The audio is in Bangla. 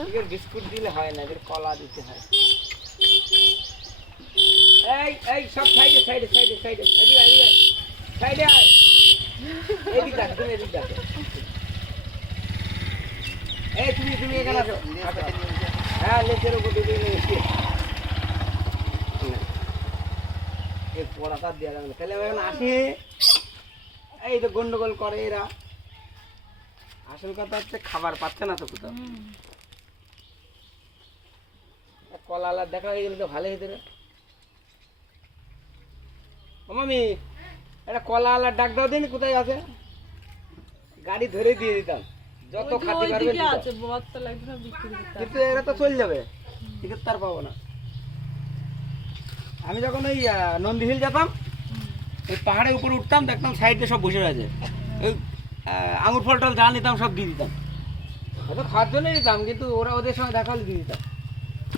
এদের বিস্কুট দিলে হয় না, এদের কলা দিতে হয়। এই সব সাইডে সাইডে সাইডে সাইডে এদিকে এদিকে সাইডে আয়, এদিকে দেখ, তুমি এদিকে দেখো। এই তুমি এখানে আসো। হ্যাঁ, লেজের উপর দিয়ে নিয়ে এসে এই পড়াটা দেওয়া যাবে না, তাহলে আমি এখন আসি। এই তো গন্ডগোল করে এরা। আসল কথা হচ্ছে খাবার পাচ্ছে না তো কোথাও। কলা আলার দেখা হয়ে গেলে তো ভালো হইতে রে। ও মামি, একটা কলা আলার ডাক দাও দিন, কোথায় আছে? গাড়ি ধরে দিয়ে দিতাম, যত খাতে পারবেন কিন্তু এরা তো চলে যাবে, টিকিট তার পাবো না। আমি যখন ওই নন্দী হিল যেতাম, ওই পাহাড়ের উপরে উঠতাম, দেখতাম সাইডে সব বসে আছে, ওই আঙুর ফল টল যা নিতাম সব দিয়ে দিতাম। হয়তো খাওয়ার জন্য দিতাম, কিন্তু ওরা ওদের সঙ্গে দেখা হলে দিয়ে দিতাম।